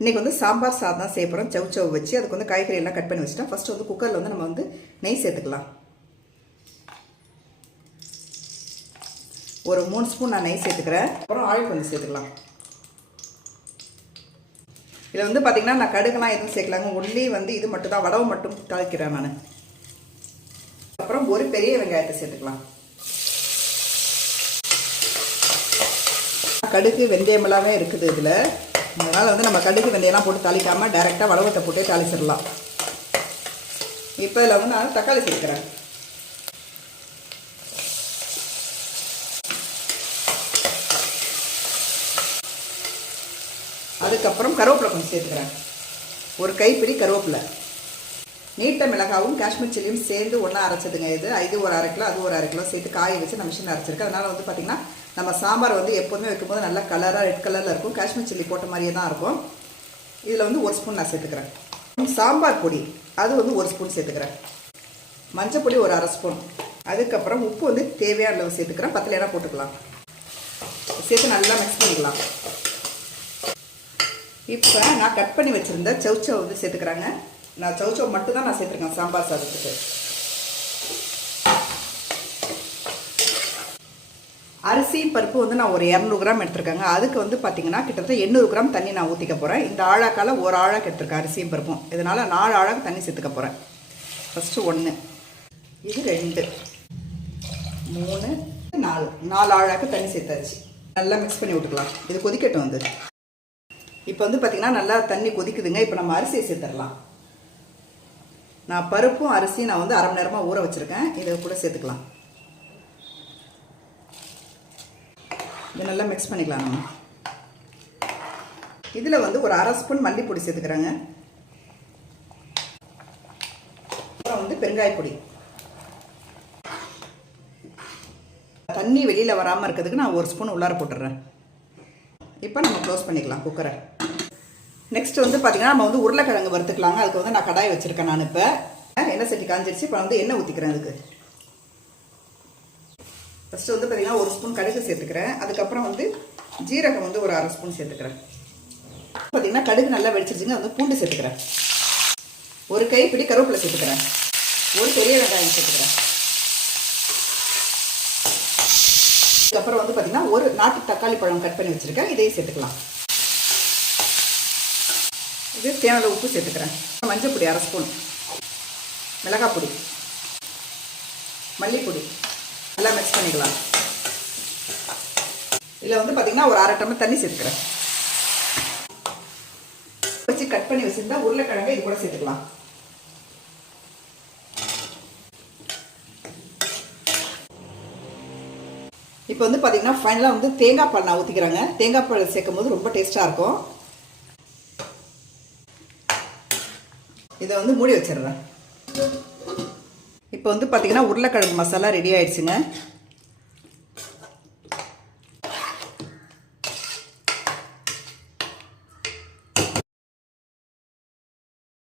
இன்றைக்கி வந்து சாம்பார் சாதம் தான் செய்ய போகிறோம் சவு சவு வச்சு அதுக்கு வந்து காய்கறி எல்லாம் கட் பண்ணி வச்சுட்டோம். ஃபஸ்ட்டு வந்து குக்கரில் வந்து நம்ம வந்து நெய் சேர்த்துக்கலாம். ஒரு மூணு ஸ்பூன் நான் நெய் சேர்த்துக்கிறேன். அப்புறம் ஆயில் கொஞ்சம் சேர்த்துக்கலாம். இதில் வந்து பார்த்திங்கன்னா நான் கடுகுலாம் எதுவும் சேர்க்கலாங்க. ஒன்லி வந்து இது மட்டும் தான் வடவு மட்டும் தாளிக்கிறேன் நான். அப்புறம் ஒரு பெரிய வெங்காயத்தை சேர்த்துக்கலாம். கடுகு வெந்தயமெல்லாமே இருக்குது இதில். அதனால் வந்து நம்ம கடுகு வெந்தயம்லாம் போட்டு தாளிக்காமல் டைரெக்டாக வளவத்தை போட்டே தாளிச்சிடலாம். இப்போ இதில் வந்து நான் தக்காளி சேர்க்குறேன். அதுக்கப்புறம் கருவேப்பிலை கொஞ்சம் சேர்த்துக்கிறேன். ஒரு கைப்பிடி கருவேப்பிலை. நீட்ட மிளகாவும் காஷ்மீர் சில்லியும் சேர்ந்து ஒன்றா அரைச்சதுங்க இது. இது ஒரு அரை கிலோ அது ஒரு அரை கிலோ சேர்த்து காய வச்சு நான் மிஷின் அரைச்சிருக்கேன். அதனால் வந்து பார்த்திங்கன்னா நம்ம சாம்பார் வந்து எப்போதுமே வைக்கும்போது நல்லா கலராக ரெட் கலரில் இருக்கும். காஷ்மீர் சில்லி போட்ட மாதிரியே தான் இருக்கும். இதில் வந்து ஒரு ஸ்பூன் நான் சேர்த்துக்கிறேன். சாம்பார் பொடி அது வந்து ஒரு ஸ்பூன் சேர்த்துக்கிறேன். மஞ்சள் பொடி ஒரு அரை ஸ்பூன். அதுக்கப்புறம் உப்பு வந்து தேவையான அளவு சேர்த்துக்கிறேன். பத்தில் இடம் போட்டுக்கலாம். சேர்த்து நல்லா மிக்ஸ் பண்ணிக்கலாம். இப்போ நான் கட் பண்ணி வச்சுருந்த சவுச்சவ் வந்து சேர்த்துக்கிறாங்க. நான் சவுச்சவ் மட்டும் தான் நான் சேர்த்துருக்கேன் சாம்பார் சாதத்துக்கு. அரிசி பருப்பு வந்து நான் ஒரு இரநூறு கிராம் எடுத்திருக்கேங்க. அதுக்கு வந்து பார்த்தீங்கன்னா கிட்டத்தட்ட எண்ணூறு கிராம் தண்ணி நான் ஊற்றிக்க போகிறேன் இந்த ஆழாக்கால ஒரு ஆழாக்கு எடுத்திருக்கேன் அரிசியும் பருப்பும். இதனால் நாலு ஆழாக்கு தண்ணி சேர்த்துக்க போகிறேன் ஃபஸ்ட்டு ஒன்று இது ரெண்டு. மூணு. நாலு. நாலு ஆழாக்கு தண்ணி சேர்த்தாச்சு. நல்லா மிக்ஸ் பண்ணி விட்டுக்கலாம். இது கொதிக்கட்டும் வந்து. இப்போ வந்து பார்த்திங்கன்னா நல்லா தண்ணி கொதிக்குதுங்க. இப்போ நம்ம அரிசியை சேர்த்துடலாம். நான் பருப்பும் அரிசியும் நான் வந்து அரை மணி நேரமாக ஊற வச்சுருக்கேன். இதை கூட சேர்த்துக்கலாம். இதை நல்லா மிக்ஸ் பண்ணிக்கலாம் நம்ம. இதில் வந்து ஒரு அரை ஸ்பூன் மல்லிப்பொடி சேர்த்துக்கிறாங்க. அப்புறம் வந்து பெருங்காயப்பொடி தண்ணி வெளியில் வராமல் இருக்கிறதுக்கு நான் ஒரு ஸ்பூன் உள்ளார போட்டுடுறேன் இப்போ நம்ம க்ளோஸ் பண்ணிக்கலாம் குக்கரை நெக்ஸ்ட் வந்து பார்த்திங்கன்னா நம்ம வந்து உருளைக்கிழங்கு வறுத்துக்கலாங்க. அதுக்கு வந்து நான் கடாய் வச்சுருக்கேன் நான் இப்போ. எண்ணெய் சட்டி காஞ்சிருச்சு? இப்போ வந்து எண்ணெய் ஊற்றிக்கிறேன் அதுக்கு. ஃபஸ்ட்டு வந்து பார்த்திங்கன்னா ஒரு ஸ்பூன் கடுகு சேர்த்துக்கிறேன். அதுக்கப்புறம் வந்து ஜீரகம் வந்து ஒரு அரை ஸ்பூன் சேர்த்துக்கிறேன். பார்த்திங்கன்னா கடுகு நல்லா வெடிச்சிருச்சுங்க வந்து பூண்டு சேர்த்துக்கிறேன். ஒரு கைப்பிடி கருவேப்பிலை சேர்த்துக்கிறேன். ஒரு பெரிய வெங்காயம் சேர்த்துக்கிறேன். அதுக்கப்புறம் வந்து பார்த்திங்கன்னா ஒரு நாட்டு தக்காளி பழம் கட் பண்ணி வச்சுருக்கேன். இதையும் சேர்த்துக்கலாம். இது தேவையான உப்பு சேர்த்துக்கிறேன். மஞ்சள் பொடி அரை ஸ்பூன் மிளகாய் பொடி. மல்லிப்பொடி. நல்லா மிக்ஸ் பண்ணிக்கலாம். இதில் வந்து பார்த்திங்கன்னா ஒரு அரை டம்ளர் தண்ணி சேர்த்துக்கிறேன். வச்சு கட் பண்ணி வச்சுருந்தா உருளைக்கிழங்கு இது கூட சேர்த்துக்கலாம். இப்போ வந்து பார்த்தீங்கன்னா ஃபைனலாக வந்து தேங்காய் பால் நான் ஊற்றிக்கிறாங்க தேங்காய் பால் சேர்க்கும் போது ரொம்ப டேஸ்ட்டாக இருக்கும். இதை வந்து மூடி வச்சிடுறேன். இப்போ வந்து பார்த்தீங்கன்னா உருளைக்கிழங்கு மசாலா ரெடி ஆயிடுச்சுங்க.